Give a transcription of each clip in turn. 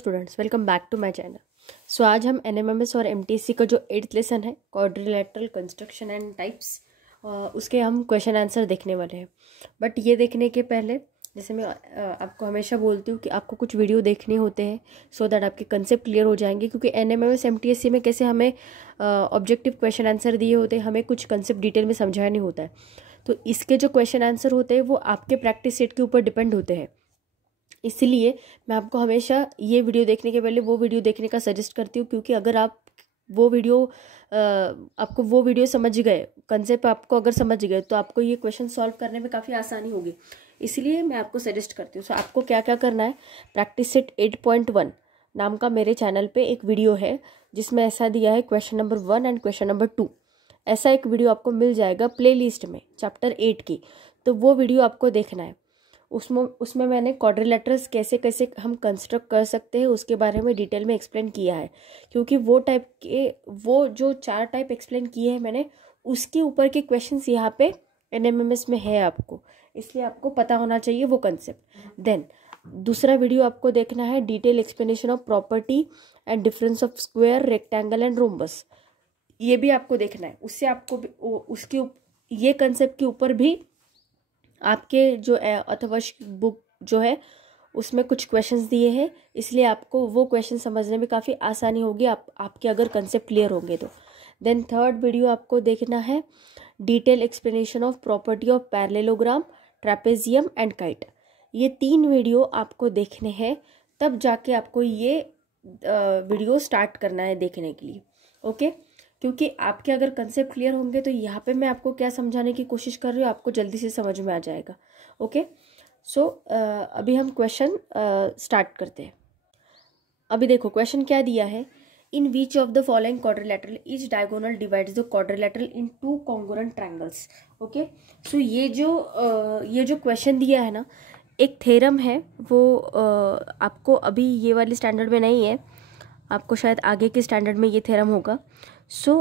Students, welcome back to my channel. So आज हम NMIMS और एमटीएससी का जो 8th लेसन है क्वाड्रिलेटरल कंस्ट्रक्शन एंड टाइप्स, उसके हम क्वेश्चन आंसर देखने वाले हैं। बट ये देखने के पहले, जैसे मैं आपको हमेशा बोलती हूँ कि आपको कुछ वीडियो देखने होते हैं सो दैट आपके कंसेप्ट क्लियर हो जाएंगे, क्योंकि एनएमएमएस एमटीएससी में कैसे हमें ऑब्जेक्टिव क्वेश्चन आंसर दिए होते हैं, हमें कुछ कंसेप्ट डिटेल में समझाया नहीं होता है। तो इसके जो क्वेश्चन आंसर होते हैं वो आपके प्रैक्टिस सेट के ऊपर डिपेंड होते हैं। इसलिए मैं आपको हमेशा ये वीडियो देखने के पहले वो वीडियो देखने का सजेस्ट करती हूँ, क्योंकि अगर आप आपको वो वीडियो समझ गए, कंसेप्ट आपको अगर समझ गए, तो आपको ये क्वेश्चन सॉल्व करने में काफ़ी आसानी होगी। इसलिए मैं आपको सजेस्ट करती हूँ। सो आपको क्या क्या करना है, प्रैक्टिस सेट 8.1 नाम का मेरे चैनल पे एक वीडियो है जिसमें ऐसा दिया है question number 1 and question number 2। ऐसा एक वीडियो आपको मिल जाएगा प्ले लिस्ट में चैप्टर 8 की, तो वो वीडियो आपको देखना है। उसमें मैंने क्वाड्रिलेटरल्स कैसे कैसे हम कंस्ट्रक्ट कर सकते हैं उसके बारे में डिटेल में एक्सप्लेन किया है, क्योंकि वो जो 4 टाइप एक्सप्लेन किए हैं मैंने, उसके ऊपर के क्वेश्चंस यहाँ पे एनएमएमएस में है आपको, इसलिए आपको पता होना चाहिए वो कंसेप्ट। देन दूसरा वीडियो आपको देखना है detail explanation of property and difference of square, rectangle and rhombus. ये भी आपको देखना है। उससे आपको ये कंसेप्ट के ऊपर भी आपके जो अथर्वश बुक जो है उसमें कुछ क्वेश्चंस दिए हैं, इसलिए आपको वो क्वेश्चन समझने में काफ़ी आसानी होगी आपके अगर कंसेप्ट क्लियर होंगे तो। देन थर्ड वीडियो आपको देखना है detail explanation of property of parallelogram, trapezium and kite. ये 3 वीडियो आपको देखने हैं, तब जाके आपको ये वीडियो स्टार्ट करना है देखने के लिए। ओके, क्योंकि आपके अगर कंसेप्ट क्लियर होंगे तो यहाँ पे मैं आपको क्या समझाने की कोशिश कर रही हूँ आपको जल्दी से समझ में आ जाएगा। ओके, सो अभी हम क्वेश्चन स्टार्ट करते हैं। अभी देखो क्वेश्चन क्या दिया है, in which of the following quadrilateral each diagonal divides the quadrilateral in 2 congruent triangles. Okay, so ये जो क्वेश्चन दिया है ना, एक थ्योरम है, वो आपको अभी ये वाली स्टैंडर्ड में नहीं है, आपको शायद आगे के स्टैंडर्ड में ये थ्योरम होगा। सो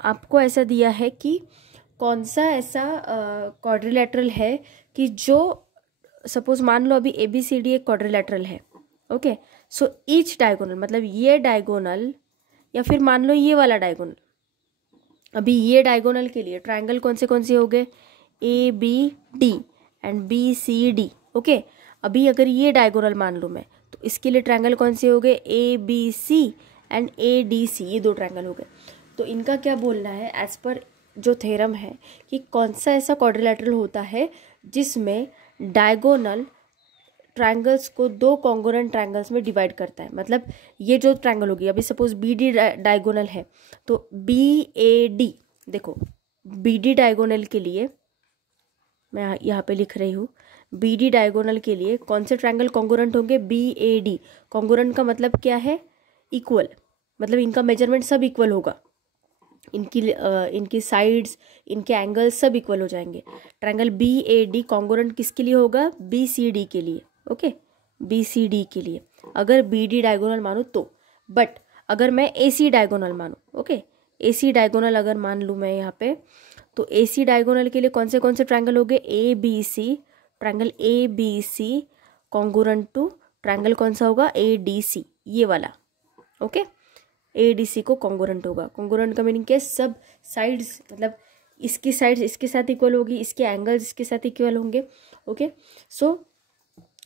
आपको ऐसा दिया है कि कौन सा ऐसा क्वाड्रिलेटरल है कि जो सपोज मान लो अभी ABCD एक क्वाड्रिलेटरल है। ओके, सो ईच डायगोनल मतलब ये डायगोनल या फिर मान लो ये वाला डायगोनल। अभी ये डायगोनल के लिए ट्रायंगल कौन से हो गए, ABD एंड BCD। ओके, अभी अगर ये डायगोनल मान लूँ मैं, तो इसके लिए ट्रायंगल कौन से हो गए, ABC एंड ADC, ये 2 ट्रायंगल हो गए। तो इनका क्या बोलना है, एज पर जो थ्योरम है, कि कौन सा ऐसा क्वाड्रिलेटरल होता है जिसमें डायगोनल ट्रायंगल्स को 2 कॉन्ग्रुएंट ट्रायंगल्स में डिवाइड करता है। मतलब ये जो ट्रायंगल होगी, अभी सपोज BD डायगोनल है, तो BAD, देखो BD डायगोनल के लिए मैं यहाँ पे लिख रही हूँ, BD डायगोनल के लिए कौन से ट्रायंगल कॉन्ग्रुएंट होंगे, BAD। कॉन्ग्रुएंट का मतलब क्या है, इक्वल, मतलब इनका मेजरमेंट सब इक्वल होगा, इनकी साइड्स, इनके एंगल्स सब इक्वल हो जाएंगे। ट्रायंगल BAD कॉन्ग्रुएंट किसके लिए होगा, BCD के लिए। ओके, BCD के लिए अगर BD डायगोनल मानूँ तो। बट अगर मैं AC डायगोनल मानूँ, ओके, AC डायगोनल अगर मान लूँ मैं यहाँ पे, तो AC डायगोनल के लिए कौन से ट्रायंगल हो गए, ABC, triangle ABC congruent to triangle कौन सा होगा, ADC, ये वाला। ओके, ADC को कॉन्ग्रुएंट होगा। कॉन्ग्रुएंट का मीनिंग क्या है, सब साइड्स, मतलब इसकी साइड्स इसके साथ इक्वल होगी, इसके एंगल्स इसके साथ इक्वल होंगे। ओके, सो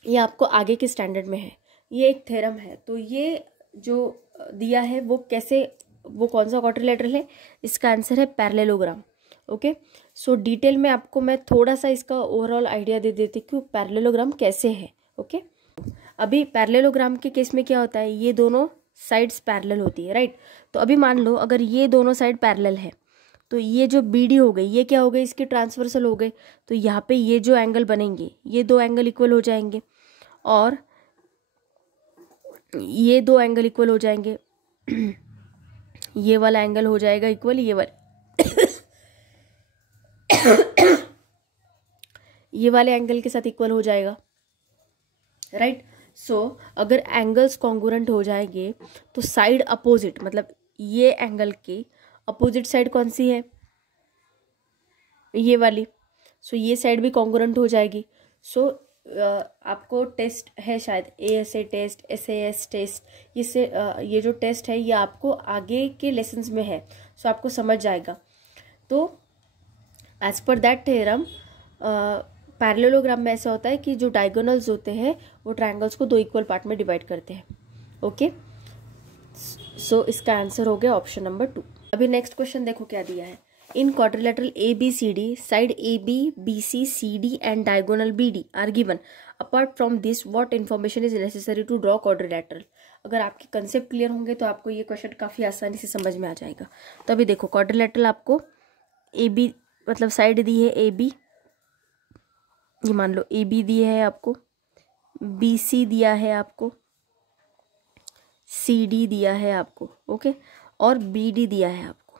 ये आपको आगे के स्टैंडर्ड में है, ये एक थ्योरम है। तो ये जो दिया है वो कौन सा क्वाड्रिलेटरल है, इसका आंसर है पैरेललोग्राम। ओके, सो डिटेल में आपको मैं थोड़ा सा इसका ओवरऑल आइडिया दे देती हूँ कि पैरेललोग्राम कैसे है। ओके, अभी पैरेललोग्राम के केस में क्या होता है, ये दोनों साइड्स पैरेलल होती है, राइट। तो अभी मान लो अगर ये दोनों साइड पैरेलल है, तो ये जो BD हो गई, ये क्या हो गई, इसके ट्रांसवर्सल हो गए, तो यहाँ पे ये जो एंगल बनेंगे, ये 2 एंगल इक्वल हो जाएंगे, और ये 2 एंगल इक्वल हो जाएंगे। ये वाला एंगल हो जाएगा इक्वल, ये वाला ये वाले एंगल के साथ इक्वल हो जाएगा, राइट। सो अगर एंगल्स कॉन्ग्रुएंट हो जाएंगे तो साइड अपोजिट, मतलब ये एंगल की अपोजिट साइड कौन सी है, ये वाली। सो ये साइड भी कॉन्ग्रुएंट हो जाएगी। सो आपको टेस्ट है शायद ASA टेस्ट, SAS टेस्ट, ये जो टेस्ट है ये आपको आगे के लेसन्स में है, सो आपको समझ जाएगा। तो as per that theorem parallelogram में ऐसा होता है कि जो डायगोनल्स होते हैं वो ट्रायंगल्स को 2 इक्वल पार्ट में डिवाइड करते हैं। ओके, सो इसका आंसर हो गया ऑप्शन नंबर 2। अभी नेक्स्ट क्वेश्चन देखो क्या दिया है। In quadrilateral ABCD side AB, BC, CD and diagonal BD are given. Apart from this what information is necessary to draw quadrilateral. अगर आपके कंसेप्ट क्लियर होंगे तो आपको ये क्वेश्चन काफ़ी आसानी से समझ में आ जाएगा। तो अभी देखो क्वाड्रिलेटरल आपको AB मतलब साइड दी है AB, ये मान लो AB दी है आपको, BC दिया है आपको, CD दिया है आपको, ओके, और BD दिया है आपको,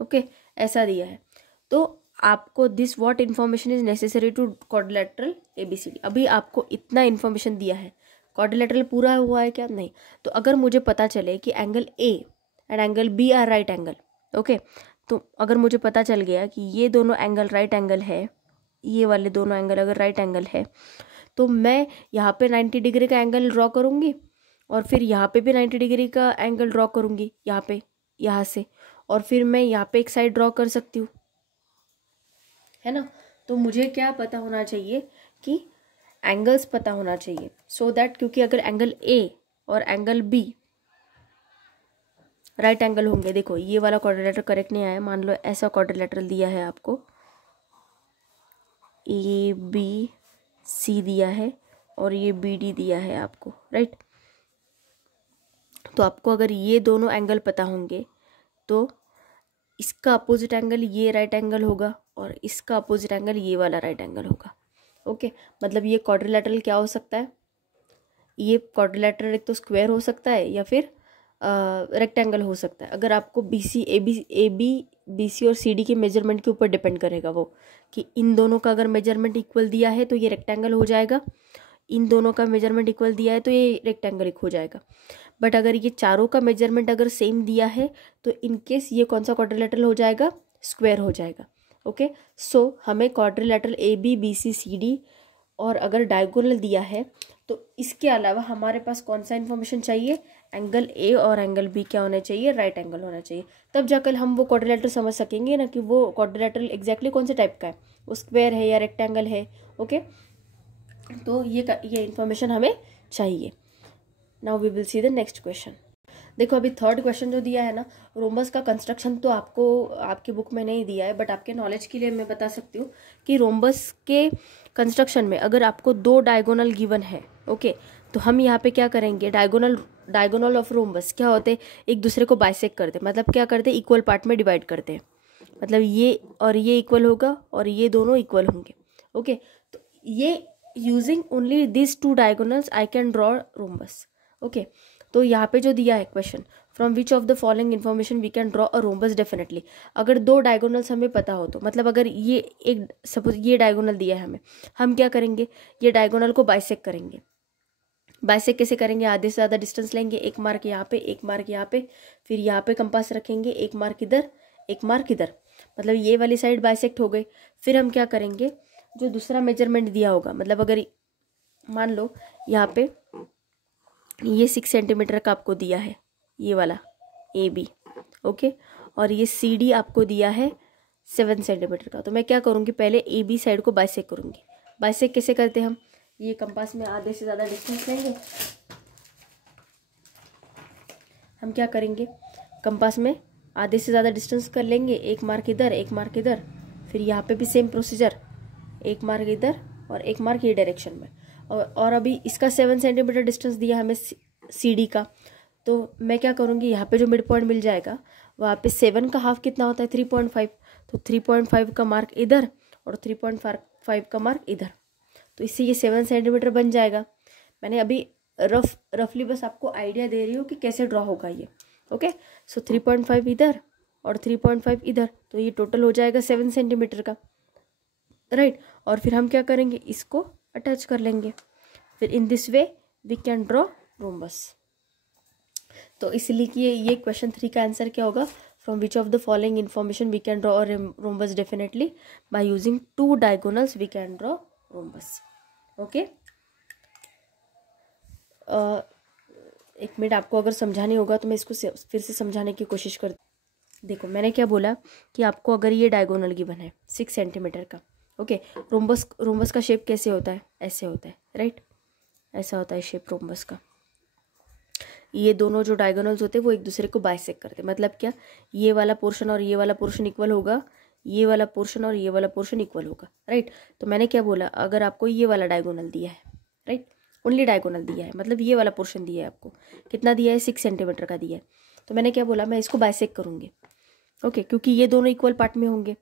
ओके, ऐसा दिया है। तो आपको this what information is necessary to quadrilateral ABCD। अभी आपको इतना इन्फॉर्मेशन दिया है, क्वाड्रिलेटरल पूरा हुआ है क्या? नहीं। तो अगर मुझे पता चले कि angle A and angle B are right angle, okay, तो अगर मुझे पता चल गया कि ये दोनों एंगल राइट एंगल है, ये वाले दोनों एंगल अगर राइट एंगल है, तो मैं यहाँ पे 90 डिग्री का एंगल ड्रॉ करूँगी और फिर यहाँ पे भी 90 डिग्री का एंगल ड्रॉ करूँगी यहाँ पे, यहाँ से, और फिर मैं यहाँ पे एक साइड ड्रॉ कर सकती हूँ, है ना। तो मुझे क्या पता होना चाहिए कि एंगल्स पता होना चाहिए, सो दैट, क्योंकि अगर एंगल A और एंगल B राइट एंगल होंगे, देखो ये वाला क्वाड्रिलेटरल करेक्ट नहीं आया, मान लो ऐसा क्वाड्रिलेटरल दिया है आपको, ABC दिया है और ये BD दिया है आपको, राइट। तो आपको अगर ये दोनों एंगल पता होंगे तो इसका अपोजिट एंगल ये राइट एंगल होगा और इसका अपोजिट एंगल ये वाला राइट एंगल होगा, ओके। मतलब ये क्वाड्रिलेटरल क्या हो सकता है, ये क्वाड्रिलेटरल एक तो स्क्वायर हो सकता है या फिर रेक्टेंगल हो सकता है। अगर आपको AB, BC और CD के मेजरमेंट के ऊपर डिपेंड करेगा वो, कि इन दोनों का अगर मेजरमेंट इक्वल दिया है तो ये रेक्टेंगल हो जाएगा, इन दोनों का मेजरमेंट इक्वल दिया है तो ये रेक्टेंगल हो जाएगा। बट अगर ये चारों का मेजरमेंट अगर सेम दिया है तो इनकेस ये कौन सा क्वाड्रिलेटरल हो जाएगा, स्क्वायर हो जाएगा, ओके। सो हमें क्वाड्रिलेटरल AB, BC, CD और अगर डायगोनल दिया है तो इसके अलावा हमारे पास कौन सा इन्फॉर्मेशन चाहिए, एंगल A और एंगल B क्या होना चाहिए, राइट एंगल होना चाहिए। तब जाकर हम वो क्वाड्रिलेटरल समझ सकेंगे ना कि वो क्वाड्रिलेटरल एग्जैक्टली कौन से टाइप का है, वो स्क्वायर है या रेक्टेंगल है, ओके। तो ये इन्फॉर्मेशन हमें चाहिए। Now we will see the next question. देखो अभी थर्ड क्वेश्चन जो दिया है ना, रोम्बस का कंस्ट्रक्शन तो आपको आपकी बुक में नहीं दिया है, बट आपके नॉलेज के लिए मैं बता सकती हूँ कि रोम्बस के कंस्ट्रक्शन में अगर आपको 2 डायगोनल गिवन है, ओके, तो हम यहाँ पे क्या करेंगे, डायगोनल ऑफ रोम्बस क्या होते हैं, एक दूसरे को बाइसेक्ट करते, मतलब क्या करते हैं, इक्वल पार्ट में डिवाइड करते हैं, मतलब ये और ये इक्वल होगा और ये दोनों इक्वल होंगे, ओके। तो ये using only this 2 diagonals I can draw rhombus, okay. तो यहाँ पे जो दिया है question, from which of the following information we can draw a rhombus definitely. अगर 2 डायगोनल्स हमें पता हो तो, मतलब अगर ये एक सपोज ये डायगोनल दिया है हमें, हम क्या करेंगे, ये डायगोनल को बाइसेक्ट करेंगे। बाइसेक्ट कैसे करेंगे, आधे से ज़्यादा डिस्टेंस लेंगे, एक मार्क यहाँ पे, एक मार्क यहाँ पे, फिर यहाँ पे कंपास रखेंगे, एक मार्क इधर, एक मार्क इधर, मतलब ये वाली साइड बाइसेक्ट हो गई। फिर हम क्या करेंगे, जो दूसरा मेजरमेंट दिया होगा, मतलब अगर मान लो यहाँ पे ये 6 सेंटीमीटर का आपको दिया है, ये वाला AB, ओके, और ये CD आपको दिया है 7 सेंटीमीटर का, तो मैं क्या करूँगी, पहले AB साइड को बाइसेक्ट करूँगी। बाइसेक्ट कैसे करते हैं हम, ये कंपास में आधे से ज़्यादा डिस्टेंस लेंगे, हम क्या करेंगे, कंपास में आधे से ज़्यादा डिस्टेंस कर लेंगे, एक मार्क इधर, एक मार्क इधर, फिर यहाँ पे भी सेम प्रोसीजर, एक मार्क इधर और एक मार्क ये डायरेक्शन में, और अभी इसका 7 सेंटीमीटर डिस्टेंस दिया हमें CD का, तो मैं क्या करूँगी, यहाँ पे जो मिड पॉइंट मिल जाएगा वहाँ पे 7 का हाफ कितना होता है, 3.5, तो 3.5 का मार्क इधर और 3.5 का मार्क इधर, तो इससे ये 7 सेंटीमीटर बन जाएगा। मैंने अभी रफली बस आपको आइडिया दे रही हूँ कि कैसे ड्रॉ होगा ये, ओके। सो 3.5 इधर और 3.5 इधर, तो ये टोटल हो जाएगा 7 सेंटीमीटर का, राइट। और फिर हम क्या करेंगे, इसको अटैच कर लेंगे, फिर in this way we can draw rhombus. तो इसलिए कि ये क्वेश्चन 3 का आंसर क्या होगा, from which of the following information we can draw a rhombus definitely by using 2 diagonals we can draw rhombus, okay. एक मिनट, आपको अगर समझाने होगा तो मैं इसको फिर से समझाने की कोशिश करती। देखो मैंने क्या बोला कि आपको अगर ये डायगोनल गिवन है 6 सेंटीमीटर का, ओके। रोम्बस का शेप कैसे होता है? ऐसे होता है, राइट? ऐसा होता है शेप रोम्बस का। ये दोनों जो डायगोनल्स होते हैं वो एक दूसरे को बाइसेक्ट करते हैं। मतलब क्या? ये वाला पोर्शन और ये वाला पोर्शन इक्वल होगा, ये वाला पोर्शन और ये वाला पोर्शन इक्वल होगा, राइट? तो मैंने क्या बोला, अगर आपको ये वाला डायगोनल दिया है, राइट, ओनली डायगोनल दिया है, मतलब ये वाला पोर्शन दिया है आपको, कितना दिया है? 6 सेंटीमीटर का दिया है। तो मैंने क्या बोला, मैं इसको बाइसेक्ट करूँगी, ओके, क्योंकि ये दोनों इक्वल पार्ट में होंगे।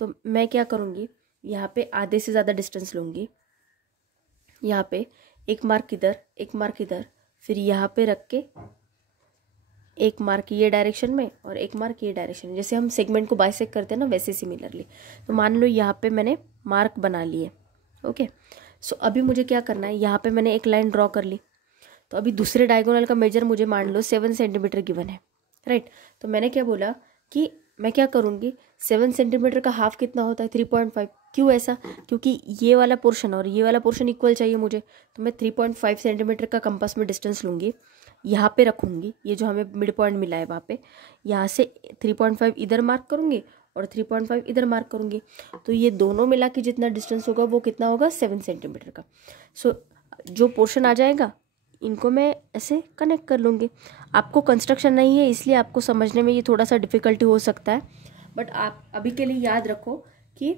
तो मैं क्या करूँगी, यहाँ पे आधे से ज़्यादा डिस्टेंस लूँगी, यहाँ पे एक मार्क इधर, एक मार्क इधर, फिर यहाँ पे रख के एक मार्क ये डायरेक्शन में और एक मार्क ये डायरेक्शन में, जैसे हम सेगमेंट को बाइसेक्ट करते हैं ना, वैसे सिमिलरली। तो मान लो यहाँ पे मैंने मार्क बना लिए, ओके। सो अभी मुझे क्या करना है, यहाँ पे मैंने एक लाइन ड्रॉ कर ली। तो अभी दूसरे डायगोनल का मेजर मुझे मान लो 7 सेंटीमीटर गिवन है, राइट? तो मैंने क्या बोला कि मैं क्या करूँगी, 7 सेंटीमीटर का हाफ कितना होता है? 3.5। क्यों ऐसा? क्योंकि ये वाला पोर्शन और ये वाला पोर्शन इक्वल चाहिए मुझे। तो मैं 3.5 सेंटीमीटर का कंपास में डिस्टेंस लूँगी, यहाँ पे रखूँगी, ये जो हमें मिड पॉइंट मिला है वहाँ पे, यहाँ से 3.5 इधर मार्क करूँगी और 3.5 इधर मार्क करूँगी। तो ये दोनों मिला के जितना डिस्टेंस होगा वो कितना होगा? 7 सेंटीमीटर का। सो जो पोर्शन आ जाएगा इनको मैं ऐसे कनेक्ट कर लूँगी। आपको कंस्ट्रक्शन नहीं है इसलिए आपको समझने में ये थोड़ा सा डिफ़िकल्टी हो सकता है, बट आप अभी के लिए याद रखो कि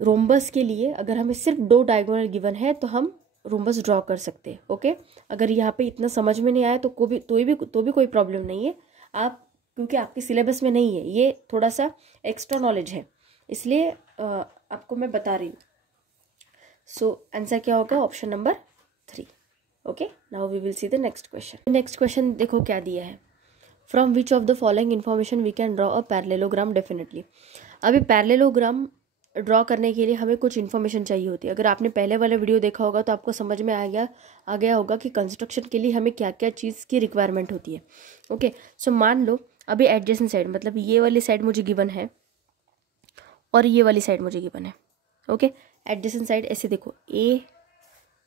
रोम्बस के लिए अगर हमें सिर्फ 2 डायगोनल गिवन है तो हम रोम्बस ड्रॉ कर सकते हैं, ओके। अगर यहाँ पे इतना समझ में नहीं आया तो भी कोई प्रॉब्लम नहीं है, आप, क्योंकि आपके सिलेबस में नहीं है, ये थोड़ा सा एक्स्ट्रा नॉलेज है, इसलिए आपको मैं बता रही हूँ। सो आंसर क्या होगा? Option number 3, okay. Now we will see the next question. Next question देखो क्या दिया है, from which of the following information we can draw a parallelogram definitely. अभी पैरेललोग्राम ड्रॉ करने के लिए हमें कुछ इन्फॉर्मेशन चाहिए होती है। अगर आपने पहले वाला वीडियो देखा होगा तो आपको समझ में आ गया होगा कि कंस्ट्रक्शन के लिए हमें क्या क्या चीज़ की रिक्वायरमेंट होती है, ओके। सो मान लो अभी एडजेसेंट साइड, मतलब ये वाली साइड मुझे गिवन है और ये वाली साइड मुझे गिवन है, ओके। एडजेसेंट साइड ऐसे देखो, A,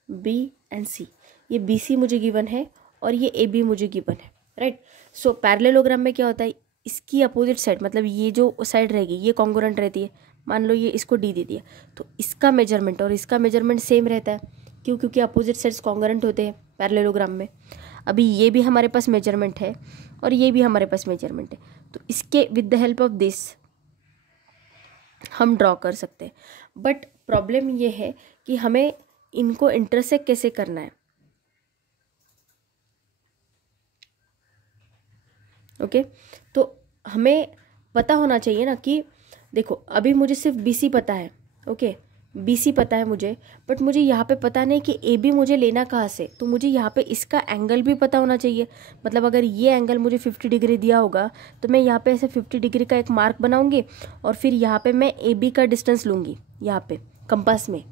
B एंड C, ये BC मुझे गिवन है और ये AB मुझे गिवन है, राइट? सो पैरेललोग्राम में क्या होता है, इसकी अपोजिट साइड, मतलब ये जो साइड रहेगी ये कॉन्ग्रुएंट रहती है। मान लो ये इसको D दे दिया तो इसका मेजरमेंट और इसका मेजरमेंट सेम रहता है। क्यों? क्योंकि अपोजिट साइड्स कॉन्ग्रुएंट होते हैं पैरेललोग्राम में। अभी ये भी हमारे पास मेजरमेंट है और ये भी हमारे पास मेजरमेंट है, तो इसके with the help of this हम ड्रॉ कर सकते हैं। बट प्रॉब्लम ये है कि हमें इनको इंटरसेक्ट कैसे करना है, ओके। तो हमें पता होना चाहिए ना कि देखो अभी मुझे सिर्फ BC पता है, ओके, BC पता है मुझे, बट मुझे यहाँ पे पता नहीं कि AB मुझे लेना कहाँ से। तो मुझे यहाँ पे इसका एंगल भी पता होना चाहिए। मतलब अगर ये एंगल मुझे 50 डिग्री दिया होगा तो मैं यहाँ पे ऐसे 50 डिग्री का एक मार्क बनाऊंगी और फिर यहाँ पे मैं AB का डिस्टेंस लूँगी यहाँ पे कंपास में,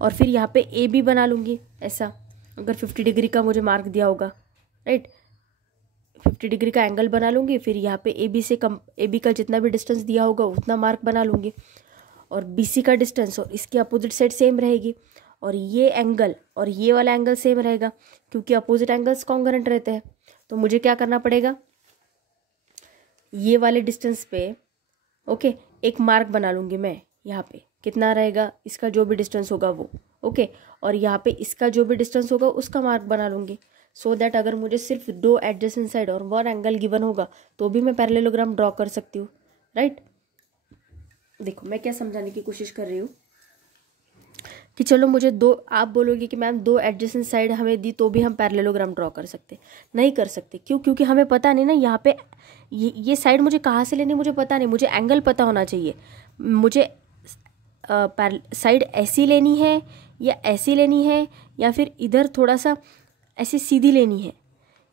और फिर यहाँ पे AB बना लूँगी ऐसा। अगर 50 डिग्री का मुझे मार्क दिया होगा, राइट, 50 डिग्री का एंगल बना लूँगी, फिर यहाँ पे AB का जितना भी डिस्टेंस दिया होगा उतना मार्क बना लूँगी, और BC का डिस्टेंस और इसकी अपोजिट साइड सेम रहेगी, और ये एंगल और ये वाला एंगल सेम रहेगा क्योंकि अपोजिट एंगल्स कॉन्ग्रुएंट रहते हैं। तो मुझे क्या करना पड़ेगा, ये वाले डिस्टेंस पे, ओके, एक मार्क बना लूँगी मैं यहाँ पे, कितना रहेगा, इसका जो भी डिस्टेंस होगा वो, ओके, और यहाँ पे इसका जो भी डिस्टेंस होगा उसका मार्क बना लूँगी, सो दैट अगर मुझे सिर्फ 2 एडजेसेंट साइड और 1 एंगल गिवन होगा तो भी मैं पैरेललोग्राम ड्रॉ कर सकती हूँ, राइट? देखो मैं क्या समझाने की कोशिश कर रही हूँ कि चलो मुझे 2, आप बोलोगे कि मैम 2 एडजेसेंट साइड हमें दी तो भी हम पैरेललोग्राम ड्रॉ कर सकते, नहीं कर सकते। क्यों? क्योंकि हमें पता नहीं ना यहाँ पे ये साइड मुझे कहाँ से लेनी, मुझे पता नहीं, मुझे एंगल पता होना चाहिए। मुझे साइड ऐसी लेनी है या ऐसी लेनी है या फिर इधर थोड़ा सा ऐसी सीधी लेनी है,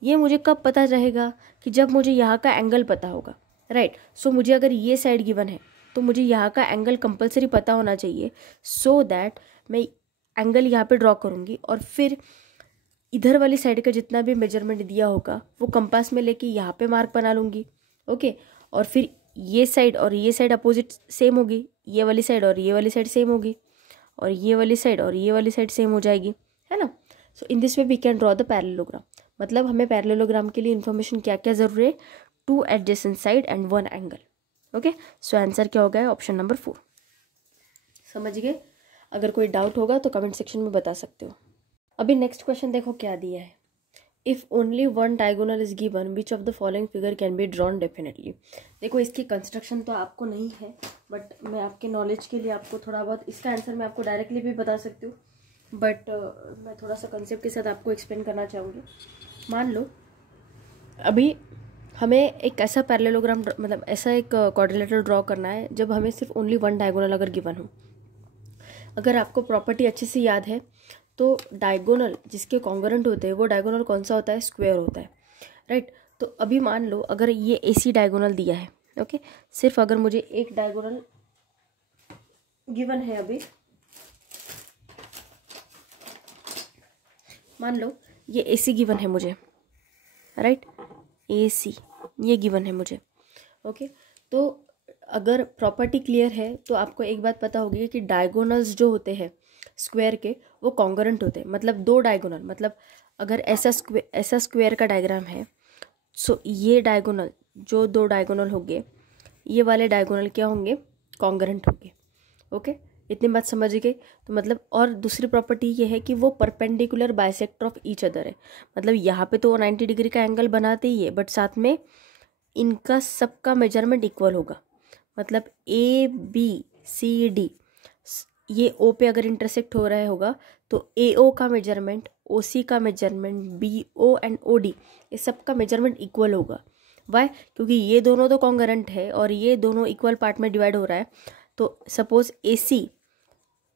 ये मुझे कब पता रहेगा कि जब मुझे यहाँ का एंगल पता होगा, राइट? सो मुझे अगर ये साइड गिवन है तो मुझे यहाँ का एंगल कंपलसरी पता होना चाहिए, सो दैट मैं एंगल यहाँ पे ड्रॉ करूँगी और फिर इधर वाली साइड का जितना भी मेजरमेंट दिया होगा वो कंपास में लेके यहाँ पे मार्क बना लूँगी, ओके। और फिर ये साइड और ये साइड अपोजिट सेम होगी, ये वाली साइड और ये वाली साइड सेम होगी, और ये वाली साइड सेम हो जाएगी, है ना। So in this way we can draw the parallelogram. मतलब हमें पैरेललोग्राम के लिए इन्फॉर्मेशन क्या क्या ज़रूरी है, 2 adjacent side and 1 angle. Okay, so answer क्या हो गया, ऑप्शन नंबर 4। समझ गए? अगर कोई डाउट होगा तो कमेंट सेक्शन में बता सकते हो। अभी नेक्स्ट क्वेश्चन देखो क्या दिया है। If only one diagonal is given which of the following figure can be drawn definitely. देखो इसकी कंस्ट्रक्शन तो आपको नहीं है, बट मैं आपके नॉलेज के लिए आपको थोड़ा बहुत, इसका आंसर मैं आपको डायरेक्टली भी बता सकती हूँ, बट मैं थोड़ा सा कंसेप्ट के साथ आपको एक्सप्लेन करना चाहूँगी। मान लो अभी हमें एक ऐसा पैरेललोग्राम, मतलब ऐसा एक क्वाड्रिलेटरल ड्रॉ करना है जब हमें सिर्फ ओनली वन डायगोनल अगर गिवन हो। अगर आपको प्रॉपर्टी अच्छे से याद है तो डायगोनल जिसके कॉन्ग्रुएंट होते हैं वो डायगोनल कौन सा होता है, स्क्वायर होता है, राइट। तो अभी मान लो अगर ये AC डायगोनल दिया है, ओके, सिर्फ अगर मुझे एक डायगोनल गिवन है, अभी मान लो ये AC गिवन है मुझे, राइट, AC ये गिवन है मुझे, ओके। तो अगर प्रॉपर्टी क्लियर है तो आपको एक बात पता होगी कि डायगोनल्स जो होते हैं स्क्वायर के वो कॉन्ग्रुएंट होते हैं। मतलब दो डायगोनल, मतलब अगर ऐसा स्क्वायर का डायग्राम है, सो ये डायगोनल, जो दो डायगोनल होंगे, ये वाले डायगोनल क्या होंगे, कॉन्ग्रुएंट होंगे। ओके, इतनी बात समझ गई। तो मतलब और दूसरी प्रॉपर्टी ये है कि वो perpendicular bisector of each other है। मतलब यहाँ पे तो वो 90 डिग्री का एंगल बनाते ही है, बट साथ में इनका सबका मेजरमेंट इक्वल होगा। मतलब ABCD ये O पे अगर इंटरसेक्ट हो रहा होगा तो AO का मेजरमेंट, OC का मेजरमेंट, BO एंड OD ये सब का मेजरमेंट इक्वल होगा। वाई? क्योंकि ये दोनों तो कॉन्ग्रुएंट है और ये दोनों इक्वल पार्ट में डिवाइड हो रहा है। तो सपोज AC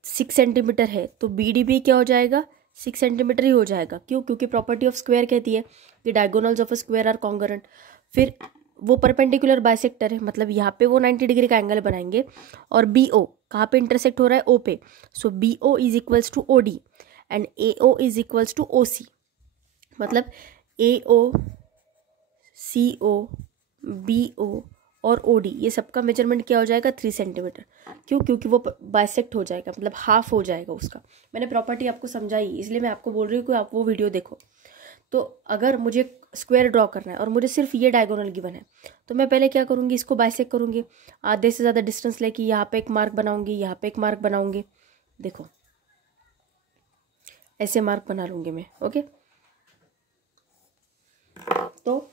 6 सेंटीमीटर है तो BD भी क्या हो जाएगा, 6 सेंटीमीटर ही हो जाएगा। क्यों? क्योंकि प्रॉपर्टी ऑफ स्क्वायर कहती है कि diagonals of a square are congruent. फिर वो परपेंडिकुलर बाइसेक्टर है, मतलब यहाँ पे वो 90 डिग्री का एंगल बनाएंगे और BO कहाँ पे इंटरसेक्ट हो रहा है, O पे। So BO is equals to OD and AO is equals to OC। मतलब AO, CO, BO और OD ये सबका मेजरमेंट क्या हो जाएगा, 3 सेंटीमीटर। क्यों? क्योंकि वो बाइसेक्ट हो जाएगा, मतलब हाफ हो जाएगा उसका। मैंने प्रॉपर्टी आपको समझाई, इसलिए मैं आपको बोल रही हूँ कि आप वो वीडियो देखो। तो अगर मुझे स्क्वायर ड्रॉ करना है और मुझे सिर्फ ये डायगोनल गिवन है तो मैं पहले क्या करूँगी, इसको बाइसेक्ट करूँगी, आधे से ज़्यादा डिस्टेंस लेके यहाँ पे एक मार्क बनाऊंगी, यहाँ पे एक मार्क बनाऊंगी। देखो ऐसे मार्क बना लूँगी मैं, ओके। तो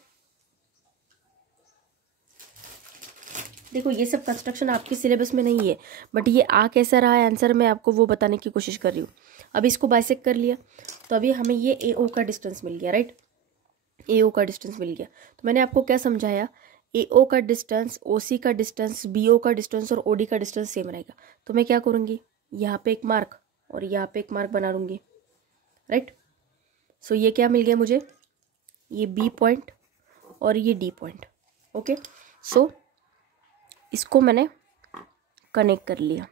देखो ये सब कंस्ट्रक्शन आपके सिलेबस में नहीं है, बट ये आ कैसा रहा है आंसर, मैं आपको वो बताने की कोशिश कर रही हूँ। अभी इसको बाइसेक्ट कर लिया तो अभी हमें ये AO का डिस्टेंस मिल गया, राइट, AO का डिस्टेंस मिल गया। तो मैंने आपको क्या समझाया, AO का डिस्टेंस, OC का डिस्टेंस, BO का डिस्टेंस और OD का डिस्टेंस सेम रहेगा। तो मैं क्या करूँगी, यहाँ पे एक मार्क और यहाँ पे एक मार्क बना लूँगी, राइट। सो ये क्या मिल गया मुझे, ये B पॉइंट और ये D पॉइंट, ओके। सो इसको मैंने कनेक्ट कर लिया।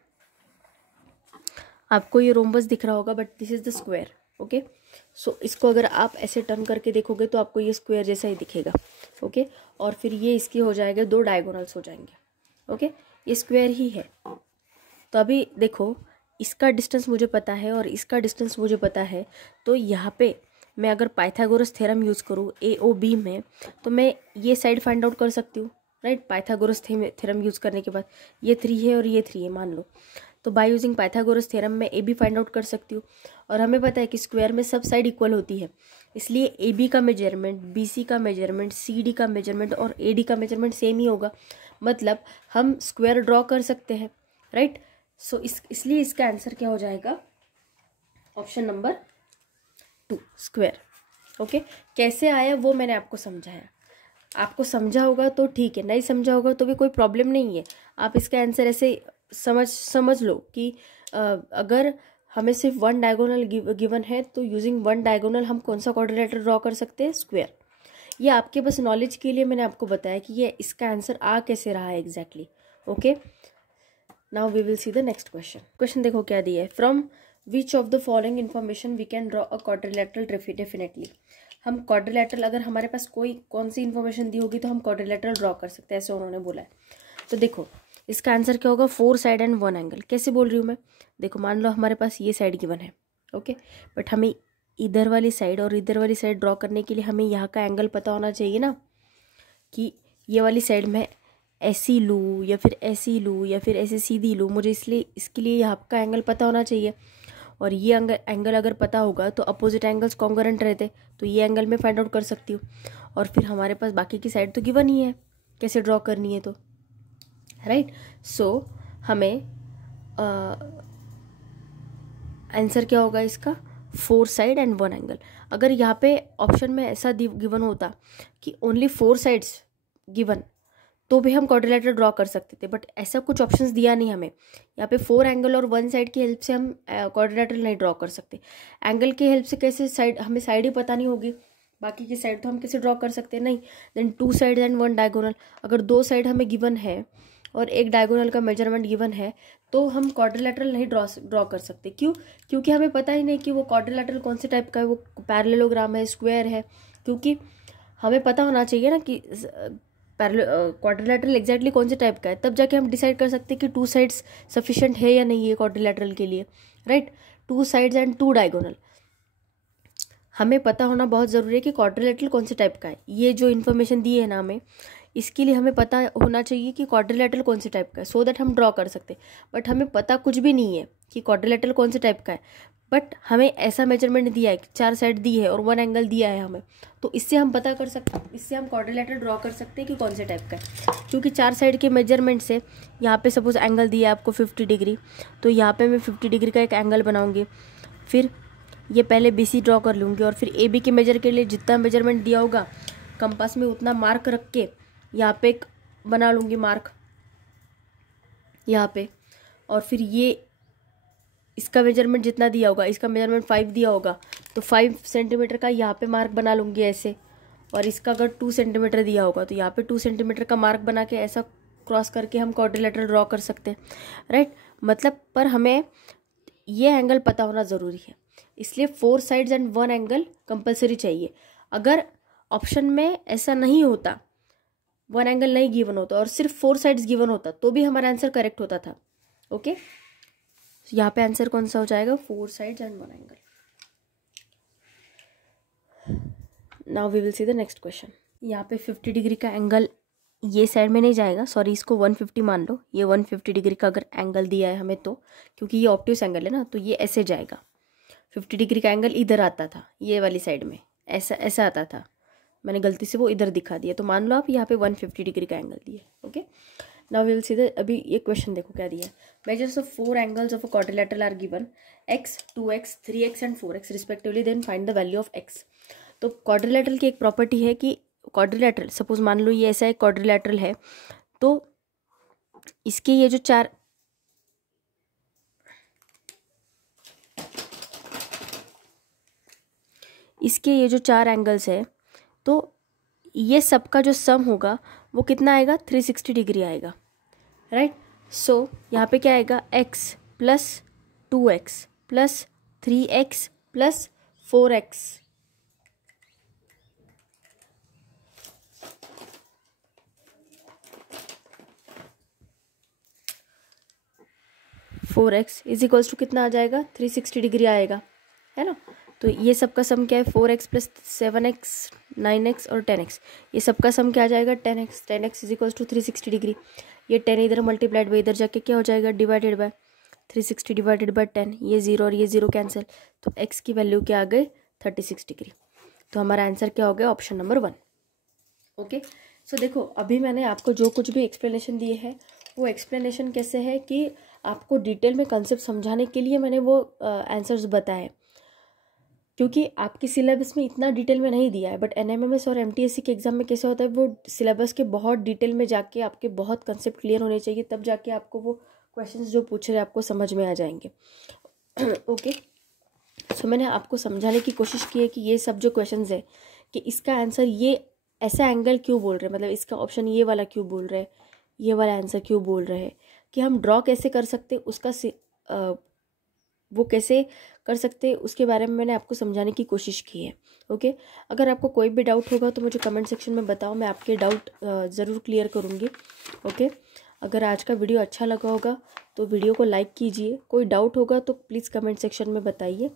आपको ये रोम्बस दिख रहा होगा, but this is the square, okay. So इसको अगर आप ऐसे टर्न करके देखोगे तो आपको ये स्क्वायर जैसा ही दिखेगा, ओके। और फिर ये इसके हो जाएगा, दो डायगोनल्स हो जाएंगे, ओके। ये स्क्वायर ही है। तो अभी देखो इसका डिस्टेंस मुझे पता है और इसका डिस्टेंस मुझे पता है, तो यहाँ पे मैं अगर पाइथागोरस थ्योरम यूज़ करूँ AOB में तो मैं ये साइड फाइंड आउट कर सकती हूँ, राइट। पाइथागोरस थ्योरम यूज़ करने के बाद ये 3 है और ये 3 है मान लो, तो बाय यूजिंग पाइथागोरस थ्योरम मैं AB फाइंड आउट कर सकती हूँ। और हमें पता है कि स्क्वायर में सब साइड इक्वल होती है, इसलिए AB का मेजरमेंट, BC का मेजरमेंट, CD का मेजरमेंट और AD का मेजरमेंट सेम ही होगा। मतलब हम स्क्वायर ड्रॉ कर सकते हैं, राइट। सो इसलिए इसका आंसर क्या हो जाएगा, ऑप्शन नंबर 2 स्क्वायर, ओके। कैसे आया वो मैंने आपको समझाया, आपको समझा होगा तो ठीक है, नहीं समझा होगा तो भी कोई प्रॉब्लम नहीं है। आप इसका आंसर ऐसे समझ लो कि अगर हमें सिर्फ वन डायगोनल गिवन है तो यूजिंग वन डायगोनल हम कौन सा क्वाड्रिलेटरल ड्रॉ कर सकते हैं, स्क्वायर। ये आपके बस नॉलेज के लिए मैंने आपको बताया कि ये इसका आंसर आ कैसे रहा है exactly, okay. Now we will see the next question देखो क्या दिया है, from which of the following information we can draw a quadrilateral definitely. हम क्वाड्रिलेटरल, अगर हमारे पास कौन सी इन्फॉर्मेशन दी होगी तो हम क्वाड्रिलेटरल ड्रॉ कर सकते हैं, ऐसे उन्होंने बोला है। तो देखो इसका आंसर क्या होगा, 4 साइड एंड 1 एंगल। कैसे बोल रही हूँ मैं, देखो मान लो हमारे पास ये साइड गिवन है, ओके, बट हमें इधर वाली साइड और इधर वाली साइड ड्रॉ करने के लिए हमें यहाँ का एंगल पता होना चाहिए ना, कि ये वाली साइड में ऐसी लूँ या फिर ऐसी लूँ या फिर ऐसे सीधी लूँ, मुझे इसलिए इसके लिए यहाँ का एंगल पता होना चाहिए। और ये एंगल अगर पता होगा तो अपोजिट एंगल्स कॉन्ग्रुएंट रहते, तो ये एंगल मैं फाइंड आउट कर सकती हूँ। और फिर हमारे पास बाकी की साइड तो गिवन ही है कैसे ड्रॉ करनी है, तो राइट। सो हमें आंसर क्या होगा इसका, 4 साइड एंड 1 एंगल। अगर यहाँ पे ऑप्शन में ऐसा गिवन होता कि ओनली 4 साइड्स गिवन, तो भी हम क्वाड्रिलेटरल ड्रॉ कर सकते थे, बट ऐसा कुछ ऑप्शंस दिया नहीं हमें। यहाँ पे 4 एंगल और 1 साइड की हेल्प से हम क्वाड्रिलेटरल नहीं ड्रॉ कर सकते। एंगल की हेल्प से कैसे, साइड हमें साइड ही पता नहीं होगी, बाकी की साइड तो हम कैसे ड्रॉ कर सकते हैं, नहीं। देन 2 साइड एंड 1 डायगोनल, अगर 2 साइड हमें गिवन है और एक डायगोनल का मेजरमेंट गिवन है, तो हम क्वाड्रिलेटरल नहीं ड्रॉ कर सकते। क्यों, क्योंकि हमें पता ही नहीं कि वो क्वाड्रिलेटरल कौन से टाइप का है, वो पैरेललोग्राम है, स्क्वायर है। क्योंकि हमें पता होना चाहिए ना कि क्वाड्रिलेटरल एग्जैक्टली कौन से टाइप का है, तब जाके हम डिसाइड कर सकते हैं कि 2 साइड्स सफिशिएंट है या नहीं है क्वाड्रिलेटरल के लिए, राइट। 2 साइड्स एंड 2 डायगोनल, हमें पता होना बहुत ज़रूरी है कि क्वाड्रिलेटरल कौन से टाइप का है। ये जो इन्फॉर्मेशन दी है ना हमें, इसके लिए हमें पता होना चाहिए कि क्वाड्रिलेटरल कौन से टाइप का है, सो दैट हम ड्रॉ कर सकते। बट हमें पता कुछ भी नहीं है कि क्वाड्रिलेटरल कौन से टाइप का है, बट हमें ऐसा मेजरमेंट दिया है, 4 साइड दी है और 1 एंगल दिया है हमें, तो इससे हम पता कर सकते, इससे हम क्वाड्रिलेटरल ड्रॉ कर सकते हैं कि कौन से टाइप का है। क्योंकि 4 साइड के मेजरमेंट से यहाँ पे सपोज एंगल दिया है आपको 50 डिग्री, तो यहाँ पे मैं 50 डिग्री का एक एंगल बनाऊंगी, फिर ये पहले BC ड्रॉ कर लूँगी, और फिर AB के मेजर के लिए जितना मेजरमेंट दिया होगा कंपास में उतना मार्क रख के यहाँ पे एक बना लूँगी मार्क यहाँ पे, और फिर ये इसका मेजरमेंट जितना दिया होगा, इसका मेजरमेंट 5 दिया होगा, तो 5 सेंटीमीटर का यहाँ पे मार्क बना लूँगी ऐसे। और इसका अगर 2 सेंटीमीटर दिया होगा तो यहाँ पे 2 सेंटीमीटर का मार्क बना के ऐसा क्रॉस करके हम क्वाड्रिलेटरल ड्रॉ कर सकते हैं, राइट। मतलब पर हमें ये एंगल पता होना ज़रूरी है, इसलिए 4 साइड्स एंड 1 एंगल कंपलसरी चाहिए। अगर ऑप्शन में ऐसा नहीं होता, 1 एंगल नहीं गिवन होता और सिर्फ 4 साइड्स गिवन होता, तो भी हमारा आंसर करेक्ट होता था, ओके। यहाँ पे आंसर कौन सा हो जाएगा, 4 sides and 1 angle. Now we will see the next question. यहाँ पे 50 डिग्री का एंगल ये साइड में नहीं जाएगा, सॉरी, इसको 150 मान लो। ये 150 डिग्री का अगर एंगल दिया है हमें, तो क्योंकि ये ऑब्ट्यूस एंगल है ना, तो ये ऐसे जाएगा। 50 डिग्री का एंगल इधर आता था, ये वाली साइड में ऐसा ऐसा आता था, मैंने गलती से वो इधर दिखा दिया, तो मान लो आप यहाँ पे 150 डिग्री का एंगल दिए, okay. Now we will see the, अभी ये क्वेश्चन देखो क्या दिया है। Measures of 4 angles of a quadrilateral are given, x, 2x, 3x and 4x respectively, then find the value of x। तो क्वाड्रिलेटरल की एक प्रॉपर्टी है कि क्वाड्रिलेटरल, सपोज मान लो ये ऐसा एक क्वाड्रिलेटरल है, तो इसके ये जो 4 एंगल्स है, तो ये सबका जो सम होगा वो कितना आएगा, 360 डिग्री आएगा, राइट। सो यहाँ पे क्या आएगा, x plus 2x plus 3x plus 4x, is equals to कितना आ जाएगा, 360 डिग्री आएगा, है ना। तो ये सबका सम क्या है, 4x प्लस 7x, 9x और 10x, ये सबका सम क्या आ जाएगा, 10x is equals to 360 degree. ये 10 इधर मल्टीप्लाइड बाई इधर जाके क्या हो जाएगा, डिवाइडेड बाय 360 डिवाइडेड बाय 10, ये 0 और ये 0 कैंसिल, तो x की वैल्यू क्या आ गई, 36 डिग्री। तो हमारा आंसर क्या हो गया, ऑप्शन नंबर 1, ओके। सो देखो अभी मैंने आपको जो कुछ भी एक्सप्लेनेशन दिए है, वो एक्सप्लेनेशन कैसे है कि आपको डिटेल में कंसेप्ट समझाने के लिए मैंने वो आंसर्स बताए, क्योंकि आपके सिलेबस में इतना डिटेल में नहीं दिया है। बट NMMS और MTSC के एग्जाम में कैसे होता है, वो सिलेबस के बहुत डिटेल में जाके आपके बहुत कंसेप्ट क्लियर होने चाहिए, तब जाके आपको वो क्वेश्चंस जो पूछ रहे हैं आपको समझ में आ जाएंगे, ओके। सो मैंने आपको समझाने की कोशिश की है कि ये सब जो क्वेश्चंस है, कि इसका आंसर ये ऐसा एंगल क्यों बोल रहे हैं, मतलब इसका ऑप्शन ये वाला क्यों बोल रहे हैं, ये वाला आंसर क्यों बोल रहे हैं, कि हम ड्रॉ कैसे कर सकते हैं, उसका वो कैसे कर सकते हैं, उसके बारे में मैंने आपको समझाने की कोशिश की है, ओके। अगर आपको कोई भी डाउट होगा तो मुझे कमेंट सेक्शन में बताओ, मैं आपके डाउट ज़रूर क्लियर करूँगी, ओके। अगर आज का वीडियो अच्छा लगा होगा तो वीडियो को लाइक कीजिए। कोई डाउट होगा तो प्लीज़ कमेंट सेक्शन में बताइए।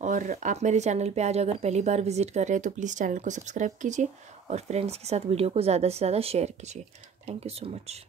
और आप मेरे चैनल पे आज अगर पहली बार विजिट कर रहे हैं तो प्लीज़ चैनल को सब्सक्राइब कीजिए और फ्रेंड्स के साथ वीडियो को ज़्यादा से ज़्यादा शेयर कीजिए। Thank you so much.